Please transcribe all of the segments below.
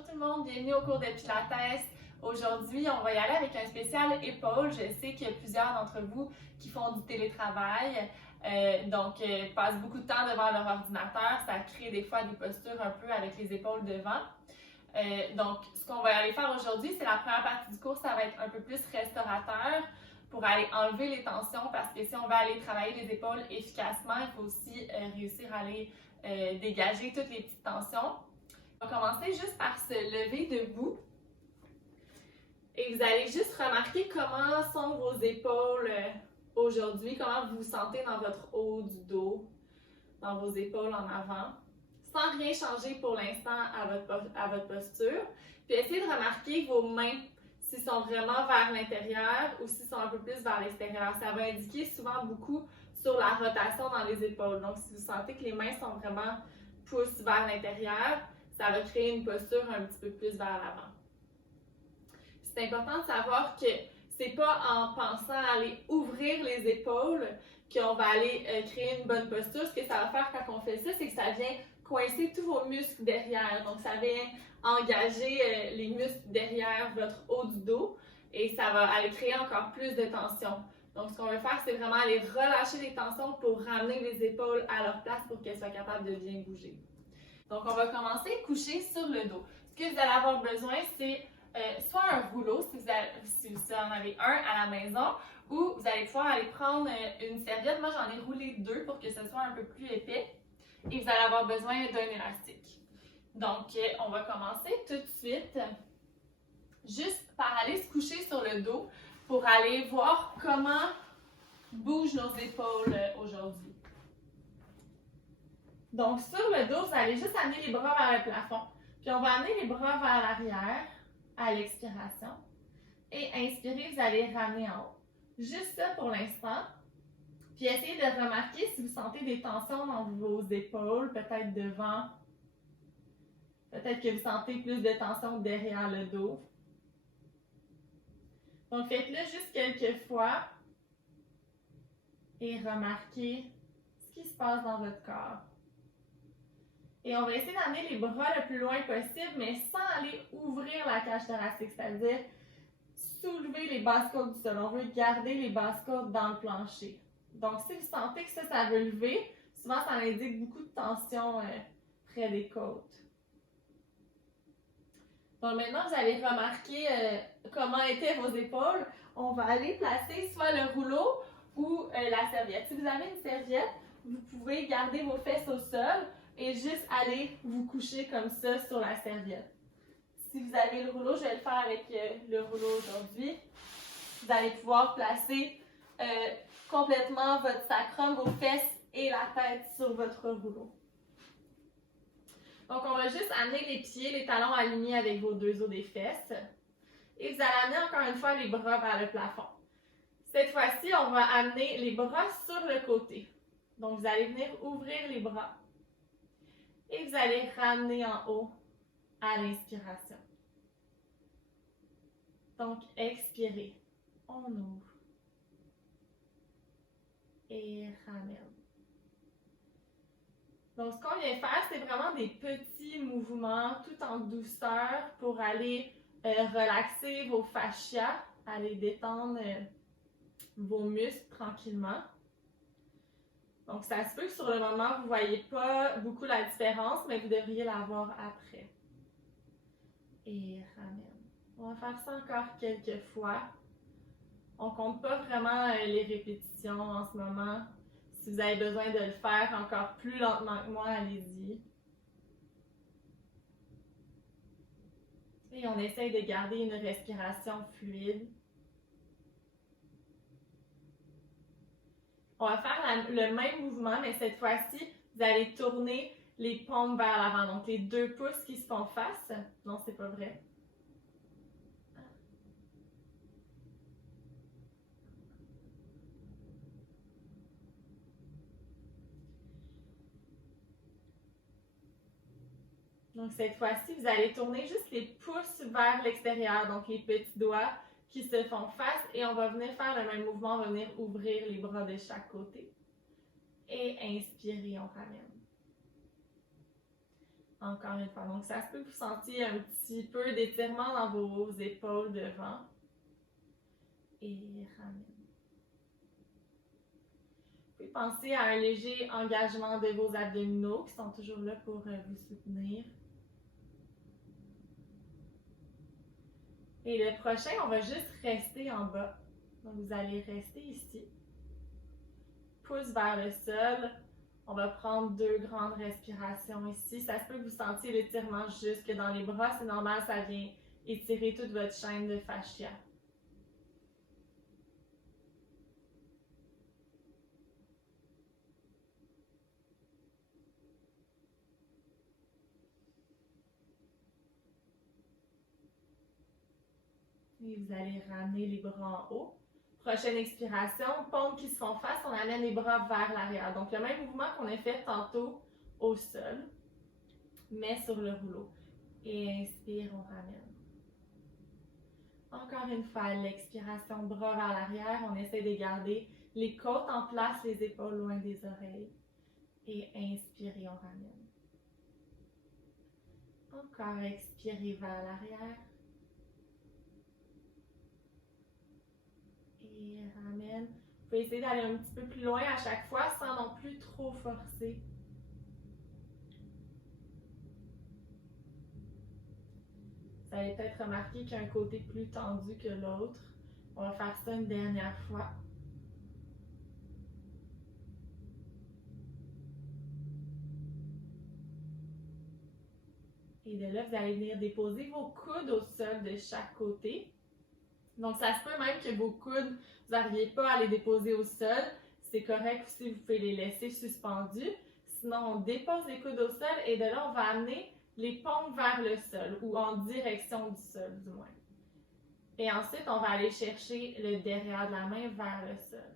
Bonjour tout le monde, bienvenue au cours de Pilates. Aujourd'hui, on va y aller avec un spécial épaules. Je sais qu'il y a plusieurs d'entre vous qui font du télétravail, donc passent beaucoup de temps devant leur ordinateur. Ça crée des fois des postures un peu avec les épaules devant. Donc, ce qu'on va aller faire aujourd'hui, c'est la première partie du cours, ça va être un peu plus restaurateur pour aller enlever les tensions parce que si on veut aller travailler les épaules efficacement, il faut aussi réussir à aller dégager toutes les petites tensions. On va commencer juste par se lever debout. Et vous allez juste remarquer comment sont vos épaules aujourd'hui, comment vous vous sentez dans votre haut du dos, dans vos épaules en avant, sans rien changer pour l'instant à votre posture. Puis essayez de remarquer vos mains, s'ils sont vraiment vers l'intérieur ou s'ils sont un peu plus vers l'extérieur. Ça va indiquer souvent beaucoup sur la rotation dans les épaules. Donc, si vous sentez que les mains sont vraiment poussées vers l'intérieur, ça va créer une posture un petit peu plus vers l'avant. C'est important de savoir que c'est pas en pensant à aller ouvrir les épaules qu'on va aller créer une bonne posture. Ce que ça va faire quand on fait ça, c'est que ça vient coincer tous vos muscles derrière. Donc, ça vient engager les muscles derrière votre haut du dos et ça va aller créer encore plus de tension. Donc, ce qu'on veut faire, c'est vraiment aller relâcher les tensions pour ramener les épaules à leur place pour qu'elles soient capables de bien bouger. Donc, on va commencer couché sur le dos. Ce que vous allez avoir besoin, c'est soit un rouleau, si vous en avez un à la maison, ou vous allez pouvoir aller prendre une serviette. Moi, j'en ai roulé deux pour que ce soit un peu plus épais. Et vous allez avoir besoin d'un élastique. Donc, on va commencer tout de suite juste par aller se coucher sur le dos pour aller voir comment bougent nos épaules aujourd'hui. Donc, sur le dos, vous allez juste amener les bras vers le plafond. Puis, on va amener les bras vers l'arrière à l'expiration. Et inspirez, vous allez ramener en haut. Juste ça pour l'instant. Puis, essayez de remarquer si vous sentez des tensions dans vos épaules, peut-être devant. Peut-être que vous sentez plus de tension derrière le dos. Donc, faites-le juste quelques fois. Et remarquez ce qui se passe dans votre corps. Et on va essayer d'amener les bras le plus loin possible, mais sans aller ouvrir la cage thoracique, c'est-à-dire soulever les basses côtes du sol. On veut garder les basses côtes dans le plancher. Donc, si vous sentez que ça veut lever, souvent ça indique beaucoup de tension près des côtes. Donc, maintenant, vous allez remarquer comment étaient vos épaules. On va aller placer soit le rouleau ou la serviette. Si vous avez une serviette, vous pouvez garder vos fesses au sol et juste aller vous coucher comme ça sur la serviette. Si vous avez le rouleau, je vais le faire avec le rouleau aujourd'hui. Vous allez pouvoir placer complètement votre sacrum, vos fesses et la tête sur votre rouleau. Donc, on va juste amener les pieds, les talons alignés avec vos deux os des fesses. Et vous allez amener encore une fois les bras vers le plafond. Cette fois-ci, on va amener les bras sur le côté. Donc, vous allez venir ouvrir les bras. Et vous allez ramener en haut à l'inspiration. Donc, expirez. On ouvre. Et ramène. Donc, ce qu'on vient faire, c'est vraiment des petits mouvements tout en douceur pour aller relaxer vos fascias, aller détendre vos muscles tranquillement. Donc, ça se peut que sur le moment, vous ne voyez pas beaucoup la différence, mais vous devriez la voir après. Et ramène. On va faire ça encore quelques fois. On ne compte pas vraiment les répétitions en ce moment. Si vous avez besoin de le faire encore plus lentement que moi, allez-y. Et on essaye de garder une respiration fluide. On va faire le même mouvement, mais cette fois-ci, vous allez tourner les paumes vers l'avant. Donc, les deux pouces qui se font face. Non, c'est pas vrai. Donc, cette fois-ci, vous allez tourner juste les pouces vers l'extérieur, donc les petits doigts qui se font face. Et on va venir faire le même mouvement, on va venir ouvrir les bras de chaque côté. Et inspirez, on ramène. Encore une fois. Donc, ça se peut que vous sentiez un petit peu d'étirement dans vos épaules devant. Et ramène. Vous pouvez penser à un léger engagement de vos abdominaux qui sont toujours là pour vous soutenir. Et le prochain, on va juste rester en bas. Donc, vous allez rester ici. Pouce vers le sol. On va prendre 2 grandes respirations ici. Ça se peut que vous sentiez l'étirement jusque dans les bras. C'est normal, ça vient étirer toute votre chaîne de fascia. Et vous allez ramener les bras en haut. Prochaine expiration, paumes qui se font face, on amène les bras vers l'arrière. Donc, le même mouvement qu'on a fait tantôt au sol, mais sur le rouleau. Et inspire, on ramène. Encore une fois, l'expiration, bras vers l'arrière. On essaie de garder les côtes en place, les épaules loin des oreilles. Et inspirez, on ramène. Encore expirez vers l'arrière. Et ramène. Vous pouvez essayer d'aller un petit peu plus loin à chaque fois sans non plus trop forcer. Vous allez peut-être remarquer qu'il y a un côté plus tendu que l'autre. On va faire ça une dernière fois. Et de là, vous allez venir déposer vos coudes au sol de chaque côté. Donc, ça se peut même que vos coudes, vous n'arriviez pas à les déposer au sol. C'est correct aussi, vous pouvez les laisser suspendus. Sinon, on dépose les coudes au sol et de là, on va amener les paumes vers le sol ou en direction du sol, du moins. Et ensuite, on va aller chercher le derrière de la main vers le sol.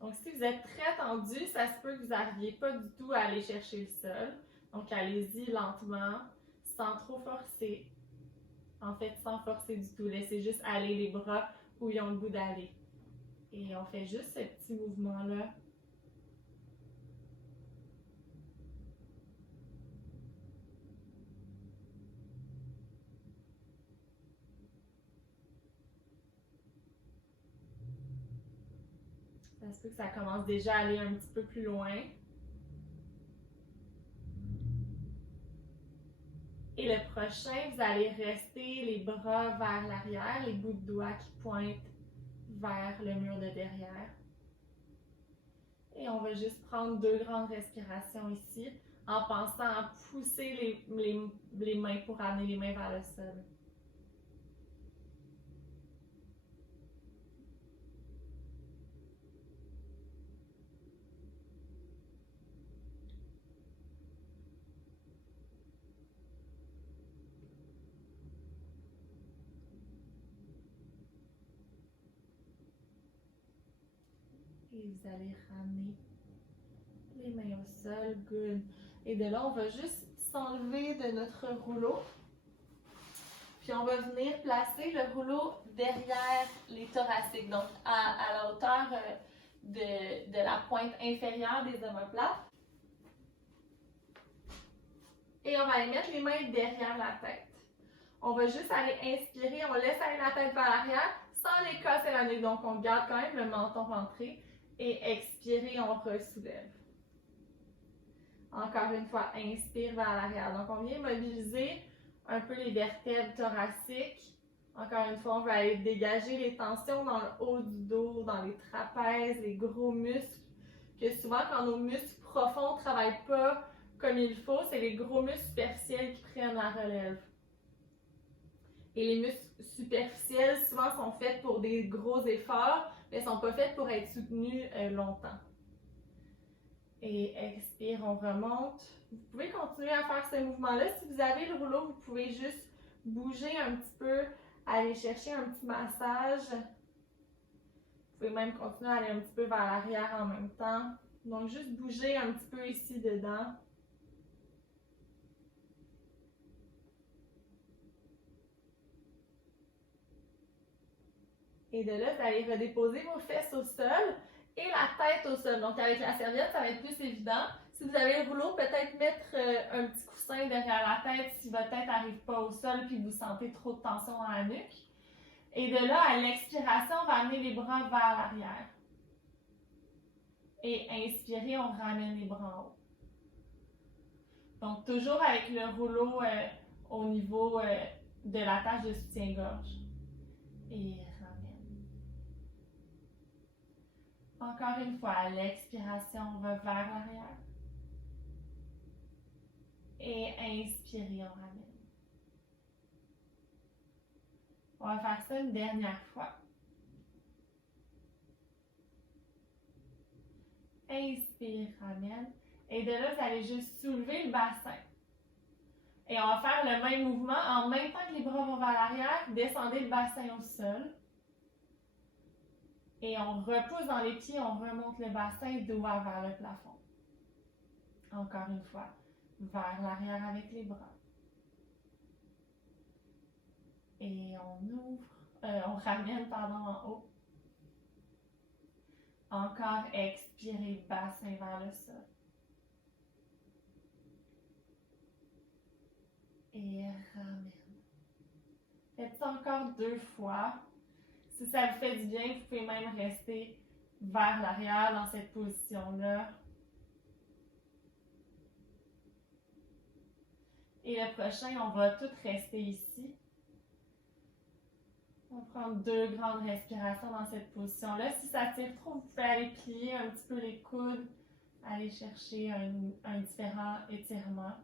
Donc, si vous êtes très tendu, ça se peut que vous n'arriviez pas du tout à aller chercher le sol. Donc, allez-y lentement, sans trop forcer. En fait, sans forcer du tout. Laissez juste aller les bras où ils ont le goût d'aller. Et on fait juste ce petit mouvement-là. Ça se peut que ça commence déjà à aller un petit peu plus loin. Et le prochain, vous allez rester les bras vers l'arrière, les bouts de doigts qui pointent vers le mur de derrière. Et on va juste prendre 2 grandes respirations ici, en pensant à pousser les mains pour amener les mains vers le sol. Et vous allez ramener les mains au sol. Good. Et de là, on va juste s'enlever de notre rouleau. Puis on va venir placer le rouleau derrière les thoraciques, donc à la hauteur de la pointe inférieure des omoplates. Et on va aller mettre les mains derrière la tête. On va juste aller inspirer, on laisse aller la tête vers l'arrière sans les casser la nuque. Donc on garde quand même le menton rentré. Et expirer, on ressoulève. Encore une fois, inspire vers l'arrière. Donc on vient mobiliser un peu les vertèbres thoraciques. Encore une fois, on va aller dégager les tensions dans le haut du dos, dans les trapèzes, les gros muscles. Que souvent, quand nos muscles profonds ne travaillent pas comme il faut, c'est les gros muscles superficiels qui prennent la relève. Et les muscles superficiels, souvent, sont faits pour des gros efforts, mais ne sont pas faits pour être soutenus longtemps. Et expire, on remonte. Vous pouvez continuer à faire ce mouvement-là. Si vous avez le rouleau, vous pouvez juste bouger un petit peu, aller chercher un petit massage. Vous pouvez même continuer à aller un petit peu vers l'arrière en même temps. Donc, juste bouger un petit peu ici dedans. Et de là, vous allez redéposer vos fesses au sol et la tête au sol. Donc avec la serviette, ça va être plus évident. Si vous avez le rouleau, peut-être mettre un petit coussin derrière la tête si votre tête n'arrive pas au sol puis que vous sentez trop de tension dans la nuque. Et de là, à l'expiration, on va amener les bras vers l'arrière. Et inspirer, on ramène les bras en haut. Donc, toujours avec le rouleau au niveau de l'attache de soutien-gorge. Et ramène. Encore une fois, à l'expiration, on va vers l'arrière. Et inspirer, on ramène. On va faire ça une dernière fois. Inspire, ramène. Et de là, vous allez juste soulever le bassin. Et on va faire le même mouvement. En même temps que les bras vont vers l'arrière, descendez le bassin au sol. Et on repousse dans les pieds, on remonte le bassin droit vers le plafond. Encore une fois, vers l'arrière avec les bras. Et on ouvre, on ramène, pardon, en haut. Encore, expirez, bassin vers le sol. Et ramène. Faites ça encore 2 fois. Si ça vous fait du bien, vous pouvez même rester vers l'arrière dans cette position-là. Et le prochain, on va tout rester ici. On va prendre 2 grandes respirations dans cette position-là. Si ça tire trop, vous pouvez aller plier un petit peu les coudes, aller chercher un différent étirement.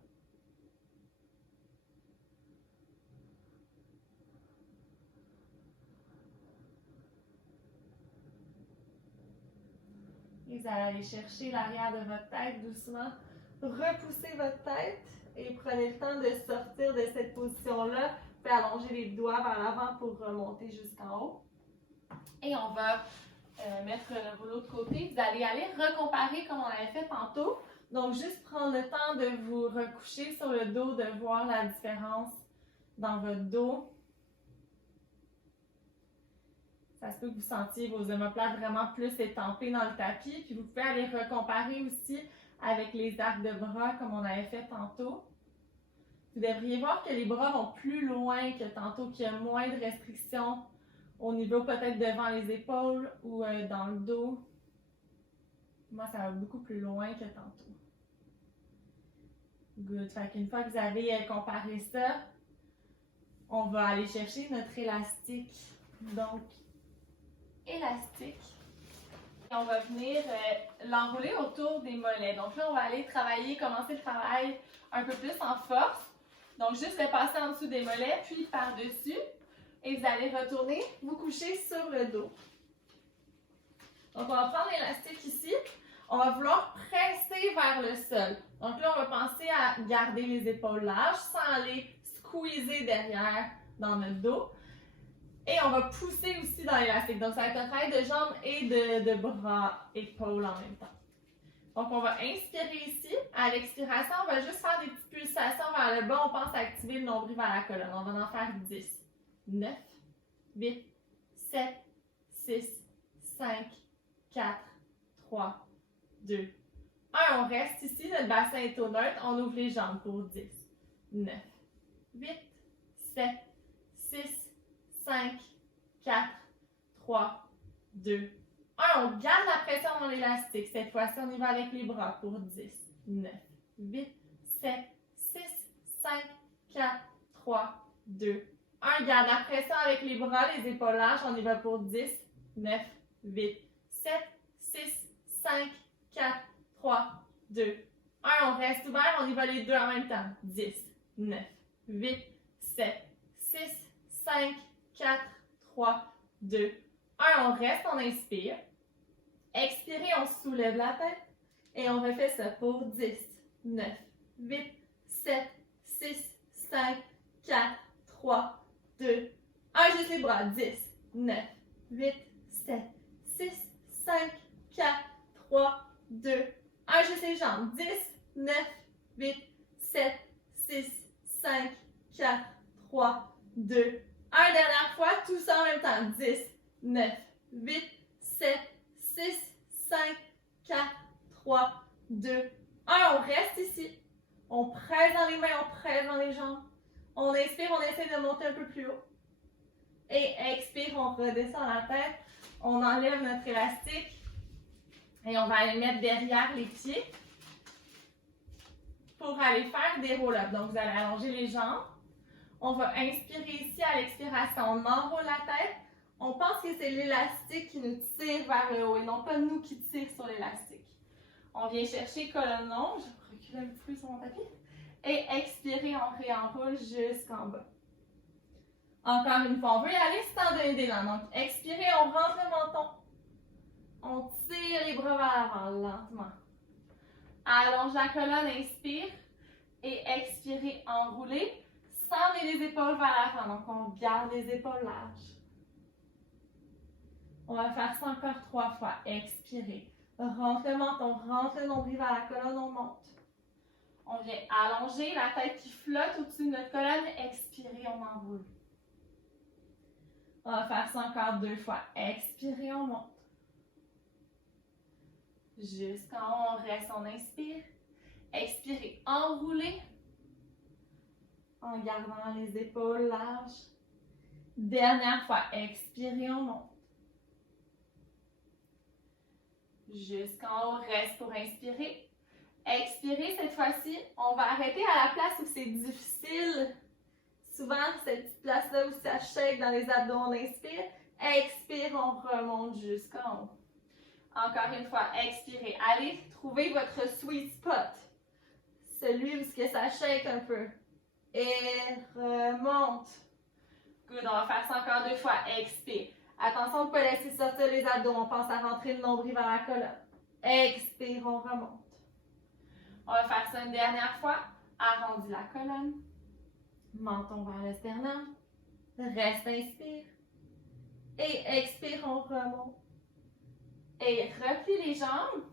Et vous allez aller chercher l'arrière de votre tête doucement. Repoussez votre tête et prenez le temps de sortir de cette position-là. Vous pouvez allonger les doigts vers l'avant pour remonter jusqu'en haut. Et on va mettre le rouleau de côté. Vous allez aller recomparer comme on l'avait fait tantôt. Donc, juste prendre le temps de vous recoucher sur le dos, de voir la différence dans votre dos. Ça se peut que vous sentiez vos omoplates vraiment plus étampées dans le tapis. Puis vous pouvez aller recomparer aussi avec les arcs de bras comme on avait fait tantôt. Vous devriez voir que les bras vont plus loin que tantôt, qu'il y a moins de restrictions au niveau peut-être devant les épaules ou dans le dos. Moi, ça va beaucoup plus loin que tantôt. Good. Fait qu'une fois que vous avez comparé ça, on va aller chercher notre élastique. Donc, élastique. Et on va venir l'enrouler autour des mollets. Donc là, on va aller commencer le travail un peu plus en force. Donc, juste le passer en dessous des mollets, puis par-dessus. Et vous allez retourner vous coucher sur le dos. Donc, on va prendre l'élastique ici. On va vouloir presser vers le sol. Donc là, on va penser à garder les épaules larges sans aller squeezer derrière dans notre dos. Et on va pousser aussi dans l'élastique. Donc, ça va être un travail de jambes et de bras, épaules en même temps. Donc, on va inspirer ici. À l'expiration, on va juste faire des petites pulsations vers le bas. On pense à activer le nombril vers la colonne. On va en faire 10, 9, 8, 7, 6, 5, 4, 3, 2, 1. On reste ici. Notre bassin est au neutre. On ouvre les jambes pour 10, 9, 8, 7, 6, 5, 4, 3, 2, 1. On garde la pression dans l'élastique. Cette fois-ci, on y va avec les bras pour 10, 9, 8, 7, 6, 5, 4, 3, 2, 1. Garde la pression avec les bras, les épaules larges. On y va pour 10, 9, 8, 7, 6, 5, 4, 3, 2, 1. On reste ouvert. On y va les deux en même temps. 10, 9, 8, 7, 6, 5, 4, 3, 2, 1. On reste, on inspire. Expirez, on soulève la tête. Et on refait ça pour 10, 9, 8, 7, 6, 5, 4, 3, 2, 1. Juste les bras. 10, 9, 8, 7, 6, 5, 4, 3, 2, 1. Juste les jambes. 10, 9, 8, 7, 6, 5, 4, 3, 2, 1. Dernière fois, tout ça en même temps. 10, 9, 8, 7, 6, 5, 4, 3, 2, 1. On reste ici. On presse dans les mains, on presse dans les jambes. On inspire, on essaie de monter un peu plus haut. Et expire, on redescend la tête. On enlève notre élastique. Et on va aller mettre derrière les pieds pour aller faire des roll-ups. Donc, vous allez allonger les jambes. On va inspirer ici à l'expiration. On enroule la tête. On pense que c'est l'élastique qui nous tire vers le haut et non pas nous qui tire sur l'élastique. On vient chercher colonne longue. Je recule un petit peu sur mon tapis. Et expirer, on réenroule jusqu'en bas. Encore une fois, on veut y aller sans donner d'élan. Donc, expirez, on rentre le menton. On tire les bras vers l'avant, lentement. Allonge la colonne, inspire. Et expirez, enroulez. Sans les épaules vers l'avant. Donc, on garde les épaules larges. On va faire ça encore 3 fois. Expirez. Rentre le menton, rentre le nombril vers la colonne, on monte. On vient allonger la tête qui flotte au-dessus de notre colonne. Expirez, on enroule. On va faire ça encore 2 fois. Expirez, on monte. Jusqu'en haut, on reste, on inspire. Expirez, enroulez. En gardant les épaules larges. Dernière fois, expirez, on monte. Jusqu'en haut, reste pour inspirer. Expirez, cette fois-ci, on va arrêter à la place où c'est difficile. Souvent, cette petite place-là où ça shake dans les abdos, on inspire. Expire, on remonte jusqu'en haut. Encore une fois, expirez. Allez trouver votre sweet spot. Celui où ça shake un peu. Et remonte. Good, on va faire ça encore 2 fois. Expire. Attention de ne pas laisser sortir les abdos. On pense à rentrer le nombril vers la colonne. Expire, on remonte. On va faire ça une dernière fois. Arrondis la colonne. Menton vers le sternum. Reste, inspire. Et expire, on remonte. Et replie les jambes.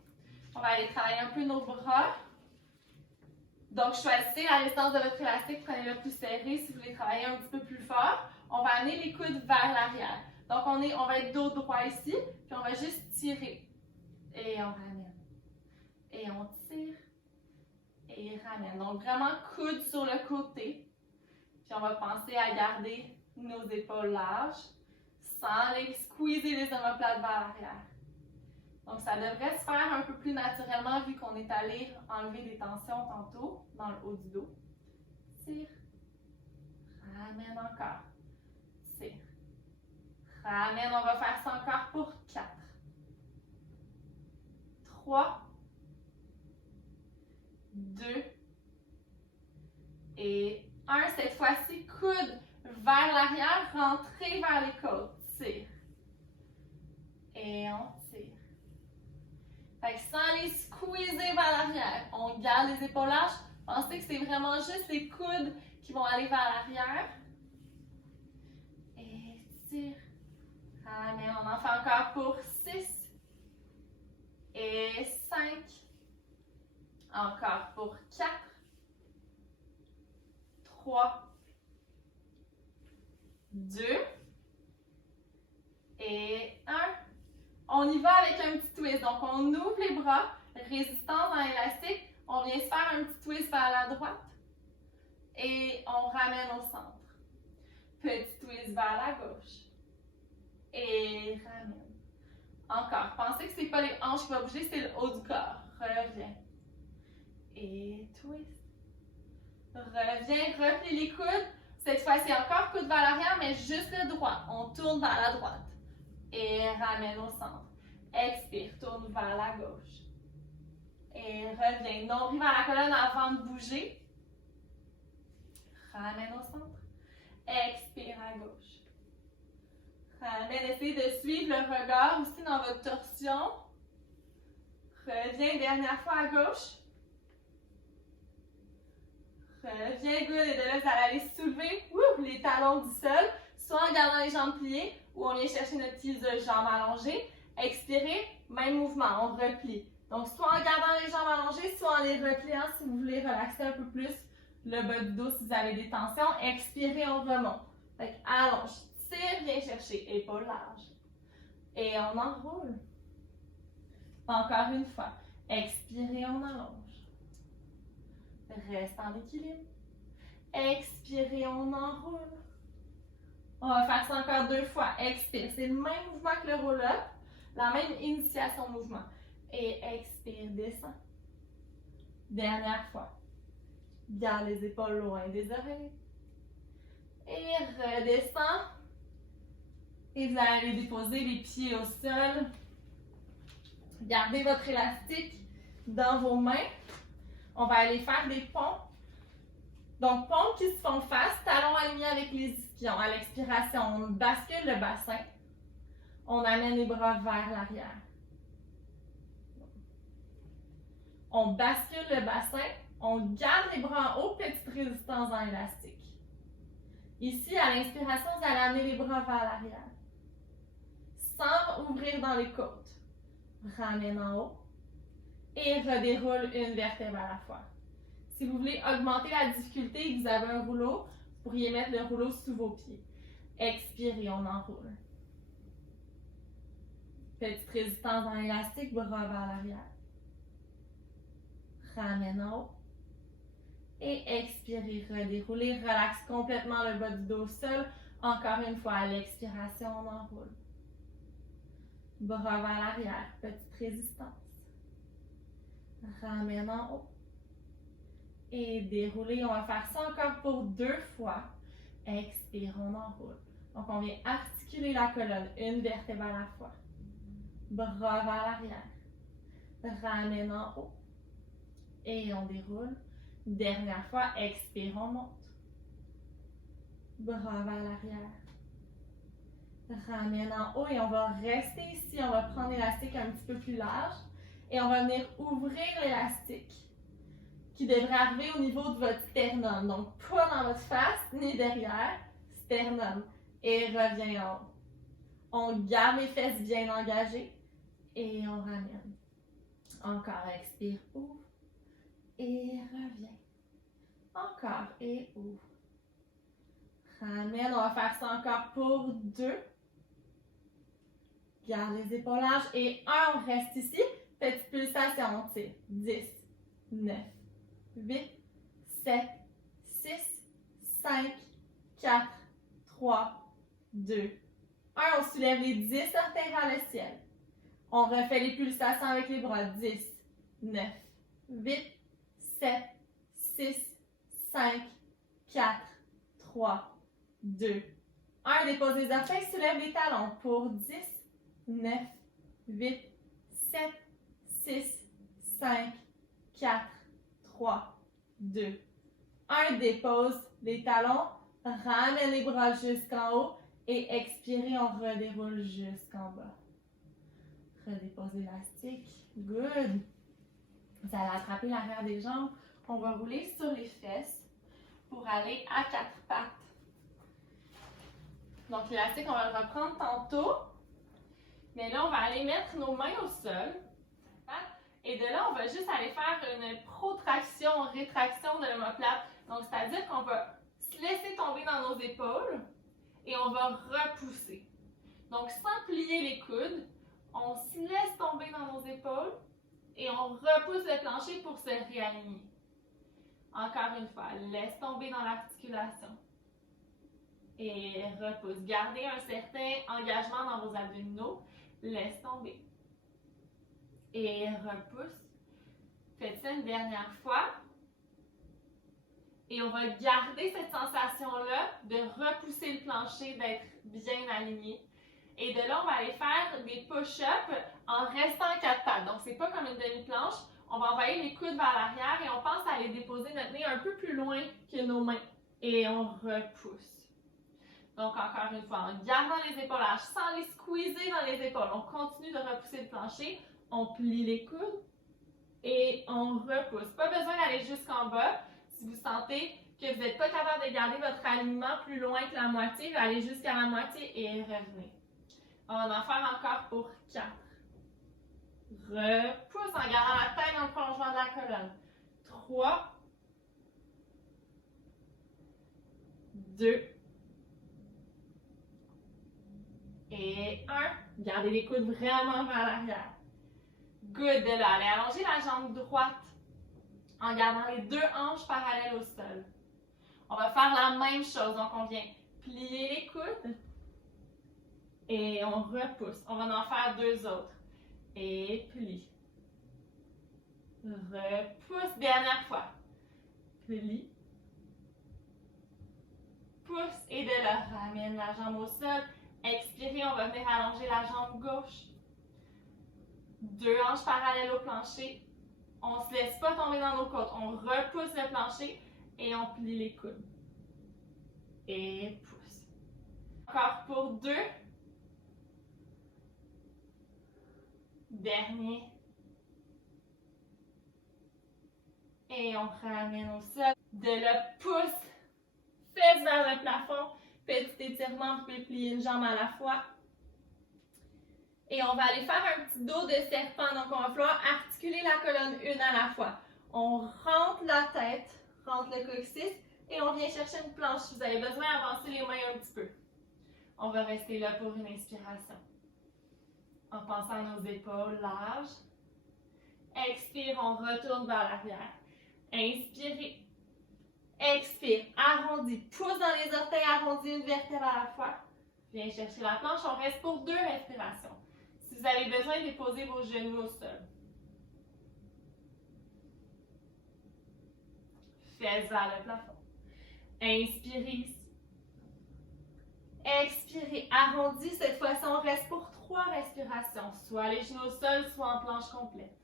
On va aller travailler un peu nos bras. Donc, choisissez la résistance de votre élastique. Prenez-le plus serré si vous voulez travailler un petit peu plus fort. On va amener les coudes vers l'arrière. Donc, on va être dos droit ici. Puis, on va juste tirer. Et on ramène. Et on tire. Et ramène. Donc, vraiment coude sur le côté. Puis, on va penser à garder nos épaules larges sans les squeezer les omoplates vers l'arrière. Donc, ça devrait se faire un peu plus naturellement vu qu'on est allé enlever des tensions tantôt dans le haut du dos. Tire. Ramène encore. Tire. Ramène. On va faire ça encore pour 4. 3. 2. Et 1. Cette fois-ci, coude vers l'arrière, rentrez vers les côtes. Tire. Et on tire. Fait que sans les squeezer vers l'arrière, on garde les épaules larges. Pensez que c'est vraiment juste les coudes qui vont aller vers l'arrière. Et tire. Ramène. On en fait encore pour 6. Et 5. Encore pour 4. 3. 2. Et 1. On y va avec un petit twist. Donc, on ouvre les bras, résistance dans l'élastique. On vient se faire un petit twist vers la droite. Et on ramène au centre. Petit twist vers la gauche. Et ramène. Encore. Pensez que ce n'est pas les hanches qui vont bouger, c'est le haut du corps. Reviens. Et twist. Reviens, replie les coudes. Cette fois-ci, encore coude vers l'arrière, mais juste le droit. On tourne vers la droite. Et ramène au centre. Expire, tourne vers la gauche. Et reviens. Nombril vers la colonne avant de bouger. Ramène au centre. Expire à gauche. Ramène. Essayez de suivre le regard aussi dans votre torsion. Reviens, dernière fois à gauche. Reviens, good. Et de là, vous allez aller soulever les talons du sol, soit en gardant les jambes pliées, ou on vient chercher notre prise de jambes allongées. Expirez, même mouvement, on replie. Donc, soit en gardant les jambes allongées, soit en les repliant si vous voulez relaxer un peu plus le bas du dos si vous avez des tensions. Expirez, on remonte. Fait que allonge, tire, viens chercher, épaules larges. Et on enroule. Encore une fois. Expirez, on allonge. Reste en équilibre. Expirez, on enroule. On va faire ça encore 2 fois. Expire. C'est le même mouvement que le roll-up. La même initiation de mouvement. Et expire, descend. Dernière fois. Garde les épaules loin des oreilles. Et redescend. Et vous allez déposer les pieds au sol. Gardez votre élastique dans vos mains. On va aller faire des ponts. Donc, pompes qui se font face, talons alignés avec les ischions. À l'expiration, on bascule le bassin. On amène les bras vers l'arrière. On bascule le bassin. On garde les bras en haut, petite résistance dans l'élastique. Ici, à l'inspiration, vous allez amener les bras vers l'arrière. Sans ouvrir dans les côtes. Ramène en haut. Et redéroule une vertèbre à la fois. Si vous voulez augmenter la difficulté et que vous avez un rouleau, vous pourriez mettre le rouleau sous vos pieds. Expirez, on enroule. Petite résistance dans l'élastique, bras vers l'arrière. Ramène en haut. Et expirez, redéroulez, relaxe complètement le bas du dos au sol. Encore une fois, à l'expiration, on enroule. Bras vers l'arrière, petite résistance. Ramène en haut. Et déroulez, on va faire ça encore pour 2 fois. Expire, on enroule. Donc, on vient articuler la colonne, une vertèbre à la fois. Bras vers l'arrière. Ramène en haut. Et on déroule. Dernière fois, expire, on monte. Bras vers l'arrière. Ramène en haut et on va rester ici. On va prendre l'élastique un petit peu plus large. Et on va venir ouvrir l'élastique qui devrait arriver au niveau de votre sternum. Donc, pas dans votre face ni derrière. Sternum. Et revient en haut. On garde les fesses bien engagées. Et on ramène. Encore, expire, ouvre. Et reviens. Encore, et ouvre. Ramène, on va faire ça encore pour 2. Garde les épaules larges. Et 1, on reste ici. Petite pulsation, on tire. 10, 9, 8, 7, 6, 5, 4, 3, 2, 1. On soulève les 10 orteils vers le ciel. On refait les pulsations avec les bras. 10, 9, 8, 7, 6, 5, 4, 3, 2, 1. Dépose les orteils, soulève les talons pour 10, 9, 8, 7, 6, 5, 4, 3, 2, 1. Dépose les talons, ramène les bras jusqu'en haut et expirez, on redéroule jusqu'en bas. Redépose l'élastique. Good. Vous allez attraper l'arrière des jambes. On va rouler sur les fesses pour aller à 4 pattes. Donc l'élastique, on va le reprendre tantôt. Mais là, on va aller mettre nos mains au sol. Et de là, on va juste aller faire une protraction, rétraction de l'omoplate. Donc, c'est-à-dire qu'on va se laisser tomber dans nos épaules et on va repousser. Donc, sans plier les coudes, on se laisse tomber dans nos épaules et on repousse le plancher pour se réaligner. Encore une fois, laisse tomber dans l'articulation. Et repousse. Gardez un certain engagement dans vos abdominaux. Laisse tomber. Et repousse. Faites ça une dernière fois. Et on va garder cette sensation-là de repousser le plancher, d'être bien aligné. Et de là, on va aller faire des push-ups en restant à 4 pattes. Donc, c'est pas comme une demi-planche. On va envoyer les coudes vers l'arrière et on pense à aller déposer notre nez un peu plus loin que nos mains. Et on repousse. Donc, encore une fois, en gardant les épaules larges, sans les squeezer dans les épaules. On continue de repousser le plancher. On plie les coudes et on repousse. Pas besoin d'aller jusqu'en bas. Si vous sentez que vous n'êtes pas capable de garder votre alignement plus loin que la moitié, allez jusqu'à la moitié et revenez. On va en faire encore pour 4. Repousse en gardant la tête dans le prolongement de la colonne. 3. 2. Et 1. Gardez les coudes vraiment vers l'arrière. Good, de là. Allez allonger la jambe droite en gardant les deux hanches parallèles au sol. On va faire la même chose. Donc, on vient plier les coudes et on repousse. On va en faire deux autres. Et plie. Repousse. Dernière fois. Plie. Pousse et de là, ramène la jambe au sol. Expirez, on va venir allonger la jambe gauche. Deux hanches parallèles au plancher. On ne se laisse pas tomber dans nos côtes. On repousse le plancher et on plie les coudes. Et pousse. Encore pour deux. Dernier. Et on ramène au sol. De le pouce. Fesses vers le plafond. Petit étirement, vous pouvez plier une jambe à la fois. Et on va aller faire un petit dos de serpent. Donc, on va falloir articuler la colonne une à la fois. On rentre la tête, rentre le coccyx et on vient chercher une planche. Si vous avez besoin d'avancer les mains un petit peu. On va rester là pour une inspiration. En pensant à nos épaules larges. Expire, on retourne vers l'arrière. Inspirez. Expire, arrondi. Pousse dans les orteils, arrondi une vertèbre à la fois. Viens chercher la planche, on reste pour deux respirations. Si vous avez besoin, déposez vos genoux au sol. Fesses vers le plafond. Inspirez ici. Expirez, arrondi. Cette fois-ci, on reste pour trois respirations. Soit les genoux au sol, soit en planche complète.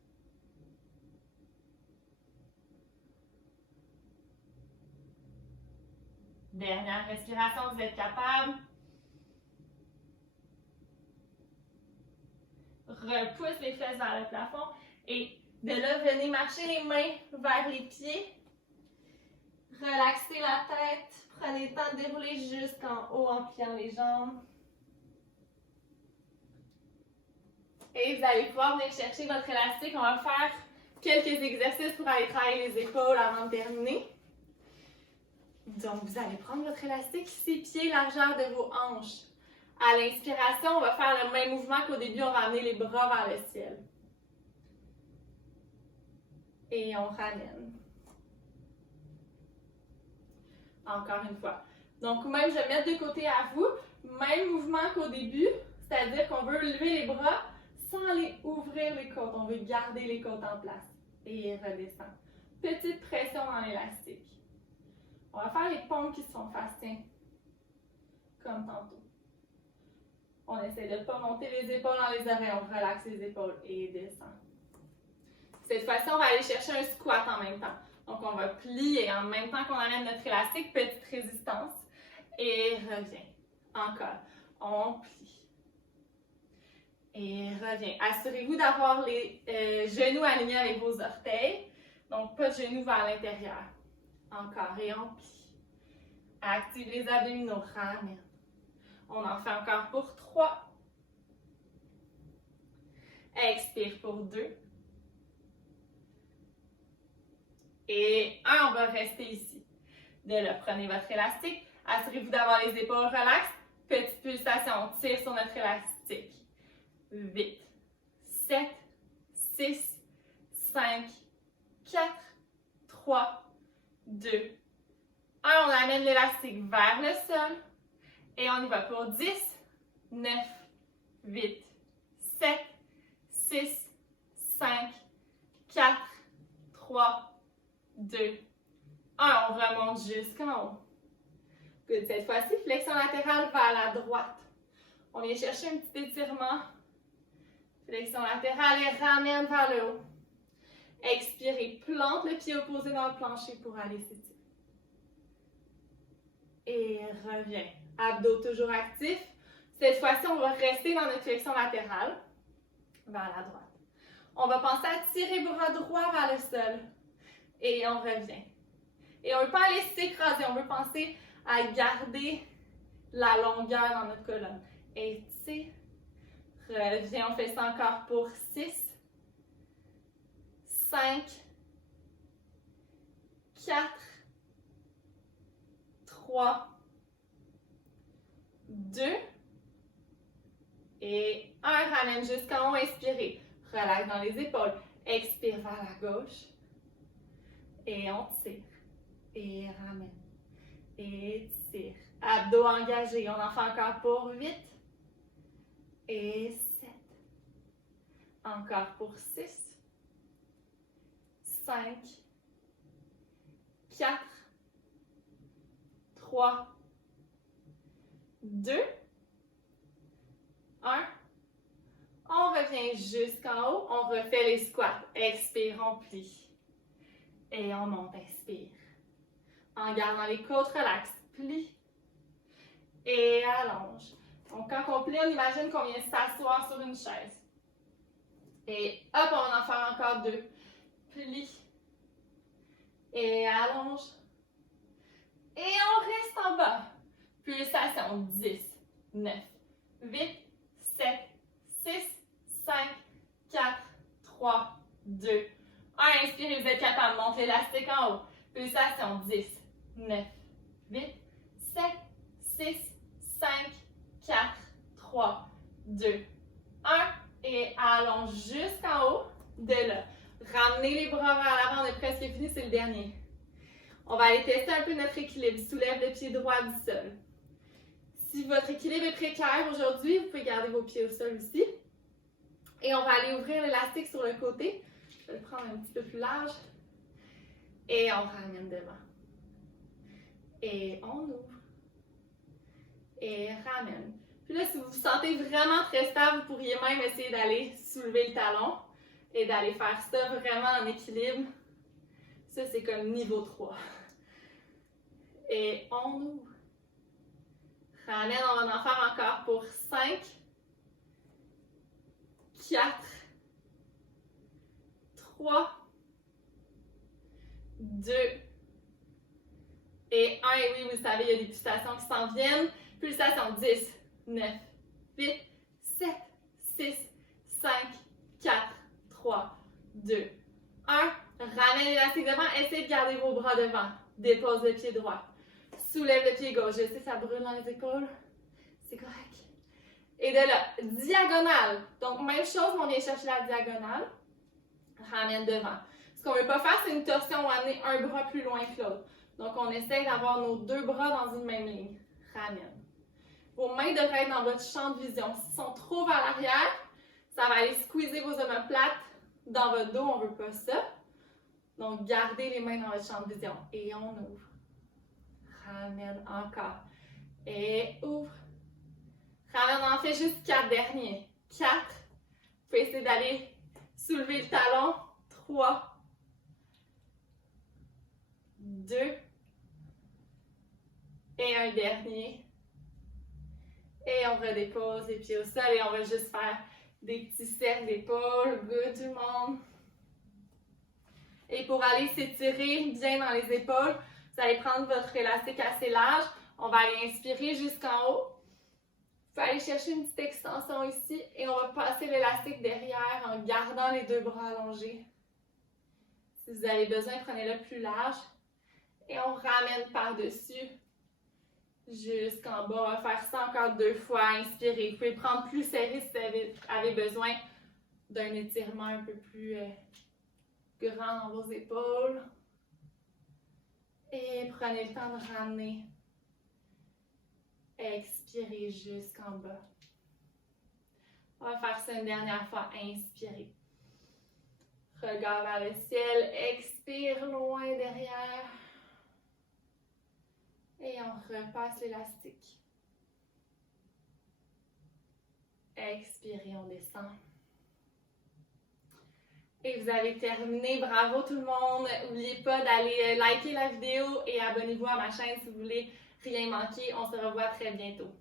Dernière respiration, vous êtes capable. Repousse les fesses vers le plafond et de là, venez marcher les mains vers les pieds. Relaxez la tête. Prenez le temps de dérouler jusqu'en haut en pliant les jambes. Et vous allez pouvoir venir chercher votre élastique. On va faire quelques exercices pour aller travailler les épaules avant de terminer. Donc, vous allez prendre votre élastique, 6 pieds, largeur de vos hanches. À l'inspiration, on va faire le même mouvement qu'au début, on va amener les bras vers le ciel. Et on ramène. Encore une fois. Donc, même, je vais mettre de côté à vous. Même mouvement qu'au début, c'est-à-dire qu'on veut lever les bras sans aller ouvrir les côtes. On veut garder les côtes en place. Et redescend. Petite pression dans l'élastique. On va faire les pompes qui se font face, tiens. Comme tantôt. On essaie de ne pas monter les épaules dans les oreilles. On relaxe les épaules et descend. Cette fois-ci, on va aller chercher un squat en même temps. Donc, on va plier en même temps qu'on amène notre élastique. Petite résistance. Et revient. Encore. On plie. Et revient. Assurez-vous d'avoir les genoux alignés avec vos orteils. Donc, pas de genoux vers l'intérieur. Encore. Et on plie. Active les abdominaux. Ramène. On en fait encore pour 3. Expire pour 2. Et 1, on va rester ici. De là, prenez votre élastique. Assurez-vous d'avoir les épaules relaxes. Petite pulsation, on tire sur notre élastique. 8, 7, 6, 5, 4, 3, 2, 1. On amène l'élastique vers le sol. Et on y va pour 10, 9, 8, 7, 6, 5, 4, 3, 2, 1. On remonte jusqu'en haut. Good. Cette fois-ci, flexion latérale vers la droite. On vient chercher un petit étirement. Flexion latérale et ramène vers le haut. Expirez, plante le pied opposé dans le plancher pour aller s'étirer. Et reviens. Abdos toujours actifs. Cette fois-ci, on va rester dans notre flexion latérale vers la droite. On va penser à tirer bras droit vers le sol. Et on revient. Et on ne veut pas aller s'écraser. On veut penser à garder la longueur dans notre colonne. Et tire. Reviens. On fait ça encore pour 6, 5, 4, 3, 2 et 1. Ramène jusqu'en haut, expirez. Relaxe dans les épaules. Expire vers la gauche. Et on tire. Et ramène. Et tire. Abdos engagés. On en fait encore pour 8. Et 7. Encore pour 6. 5. 4. 3. 2. 1. On revient jusqu'en haut. On refait les squats. Expire, on plie. Et on monte, inspire. En gardant les côtes, relax. Plie. Et allonge. Donc, quand on plie, on imagine qu'on vient s'asseoir sur une chaise. Et hop, on va en faire encore 2. Plie. Et allonge. Et on reste en bas. Pulsation 10, 9, 8, 7, 6, 5, 4, 3, 2, 1. Inspirez, vous êtes capable. Montez l'élastique en haut. Pulsation 10, 9, 8, 7, 6, 5, 4, 3, 2, 1. Et allonge jusqu'en haut. De là. Ramenez les bras vers l'avant. On est presque fini. C'est le dernier. On va aller tester un peu notre équilibre. Soulève le pied droit du sol. Si votre équilibre est précaire aujourd'hui, vous pouvez garder vos pieds au sol aussi. Et on va aller ouvrir l'élastique sur le côté. Je vais le prendre un petit peu plus large. Et on ramène devant. Et on ouvre. Et ramène. Puis là, si vous vous sentez vraiment très stable, vous pourriez même essayer d'aller soulever le talon et d'aller faire ça vraiment en équilibre. Ça, c'est comme niveau 3. Et on ouvre. Ramène, on va en faire encore pour 5, 4, 3, 2 et 1. Et oui, vous savez, il y a des pulsations qui s'en viennent. Pulsation 10, 9, 8, 7, 6, 5, 4, 3, 2, 1. Ramène l'élastique devant. Essayez de garder vos bras devant. Dépose le pied droit. Soulève le pied gauche. Je sais, ça brûle dans les épaules. C'est correct. Et de là, diagonale. Donc, même chose, on vient chercher la diagonale. Ramène devant. Ce qu'on ne veut pas faire, c'est une torsion ou amener un bras plus loin que l'autre. Donc, on essaie d'avoir nos 2 bras dans une même ligne. Ramène. Vos mains devraient être dans votre champ de vision. S'ils sont trop vers l'arrière, ça va aller squeezer vos omoplates dans votre dos. On ne veut pas ça. Donc, gardez les mains dans votre champ de vision. Et on ouvre. Ramène encore. Et ouvre. Ramène, on en fait juste 4 derniers. 4. Vous pouvez essayer d'aller soulever le talon. 3. 2. Et un dernier. Et on redépose les pieds au sol et on va juste faire des petits cercles d'épaule. Good tout le monde. Et pour aller s'étirer bien dans les épaules, vous allez prendre votre élastique assez large. On va aller inspirer jusqu'en haut. Vous pouvez aller chercher une petite extension ici et on va passer l'élastique derrière en gardant les 2 bras allongés. Si vous avez besoin, prenez-le plus large. Et on ramène par-dessus jusqu'en bas. On va faire ça encore 2 fois. Inspirez. Vous pouvez prendre plus serré si vous avez besoin d'un étirement un peu plus grand dans vos épaules. Et prenez le temps de ramener. Expirez jusqu'en bas. On va faire ça une dernière fois. Inspirez. Regard vers le ciel. Expire loin derrière. Et on repasse l'élastique. Expirez, on descend. Et vous avez terminé. Bravo tout le monde. N'oubliez pas d'aller liker la vidéo et abonnez-vous à ma chaîne si vous voulez rien manquer. On se revoit très bientôt.